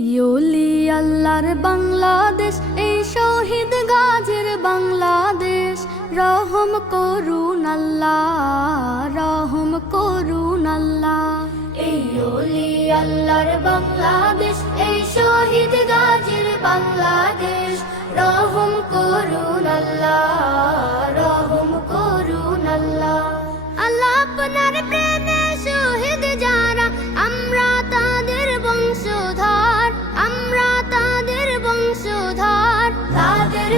এই ওলি আল্লাহর বাংলাদেশ, এই শহীদ গাজীর বাংলাদেশ। রহম করুন আল্লাহ, রহম করুন আল্লাহ। এই ওলি আল্লাহর বাংলাদেশ, এই শহীদ গাজীর বাংলাদেশ। রহম করুন আল্লাহ, রহম করুন আল্লাহ। আল্লাহ আপনার প্রেমে শহীদ যারা, আমরা তাদের বংশধর, আমরা তাদের বংশধর। তাদের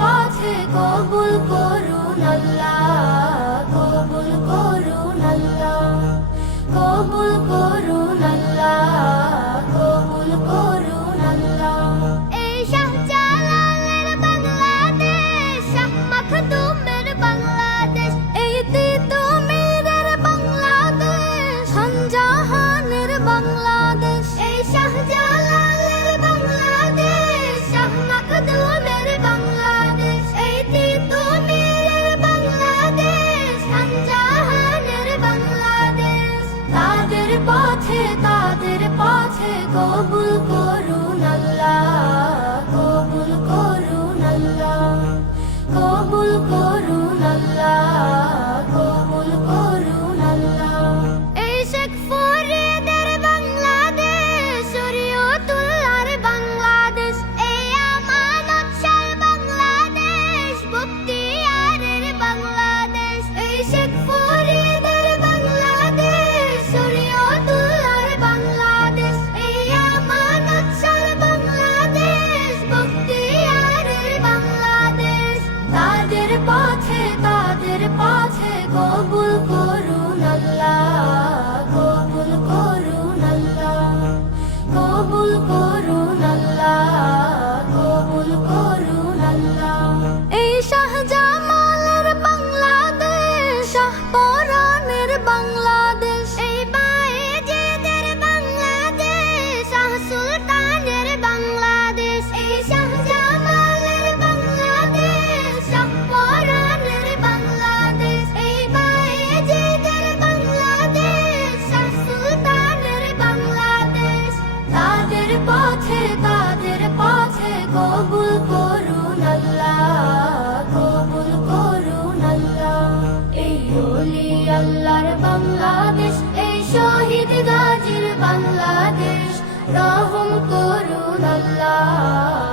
পথে কবুল করুন আল্লাহ, কবুল করুন আল্লাহ, কবুল করুন আল্লাহ, কবুল করুন আল্লাহ। এই শাহজালালের বাংলাদেশ, শাহ মাখদুমের বাংলাদেশ, এই তিতুমীরের বাংলাদেশ, শাহজাহানের বাংলাদেশ। এই শাহজালালের বাংলাদেশ, শাহ মাখদুমের বাংলাদেশ, এই তিতুমীরের বাংলাদেশ, শাহজাহানের বাংলাদেশ। তাদের পথে কবুল করুন আল্লাহ, কবুল করুন আল্লাহ, কবুল করুন আল্লাহ, কবুল করুন আল্লাহ। এই শেখ ফরিদের বাংলাদেশ, শরীয়তুল্লাহর বাংলাদেশ, এই আমানত শাহ বাংলাদেশ, বখতিয়ারের বাংলাদেশ। এই শেখ ফরিদের বাংলাদেশ, শরীয়তুল্লাহর বাংলাদেশ, এই আমানত শাহ বাংলাদেশ, বখতিয়ারের বাংলাদেশ। তাদের পথে কবুল করুন আল্লাহ, কবুল করুন আল্লাহ, কবুল করুন আল্লাহ, কবুল করুন আল্লাহ। এই শাহজামালের বাংলাদেশ, শাহপরানের বাংলাদেশ, এই বায়েজিদের বাংলাদেশ, শাহ সুলতানের বাংলাদেশ। এই শাহজামালের বাংলাদেশ, শাহপরানের বাংলাদেশ, এই বায়েজিদের বাংলাদেশ, শাহ সুলতানের বাংলাদেশ। তাদের পথে কবুল করুন আল্লাহ, কবুল করুন আল্লাহ। এই ওলি আল্লাহর বাংলাদেশ, এই শহীদ গাজীর বাংলাদেশ। রহম করুন আল্লাহ।